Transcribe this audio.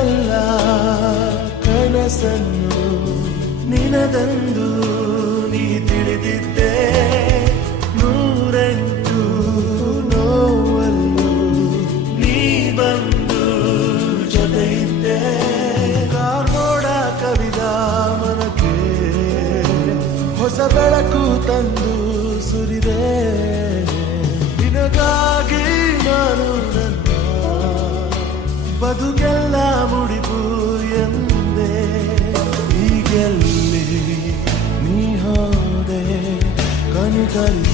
ಎಲ್ಲ ಕನಸನ್ನು ನಿನದಂದು ನೀ ತಿಳಿದಿದ್ದೆ. ನೂರೆಂಟು ನೋವಲ್ಲೂ ನೀ ಬಂದು ಜೊತೆ ಇದ್ದೆ. ಕಾರ್ಮೋಡ ಕವಿದ ಮನಕ್ಕೆ ಹೊಸ ಬೆಳಕು ತಂದು ಸುರಿದೆ. ನಿನಗಾಗಿ ನಾನು ನನ್ನ ಬದುಕೆಲ್ಲ ಮುಡಿಪು ಎಂದೆ. ಈಗೆಲ್ಲಿ ನೀ ಹೋದೆ ಕನಿಕರಿಸಿ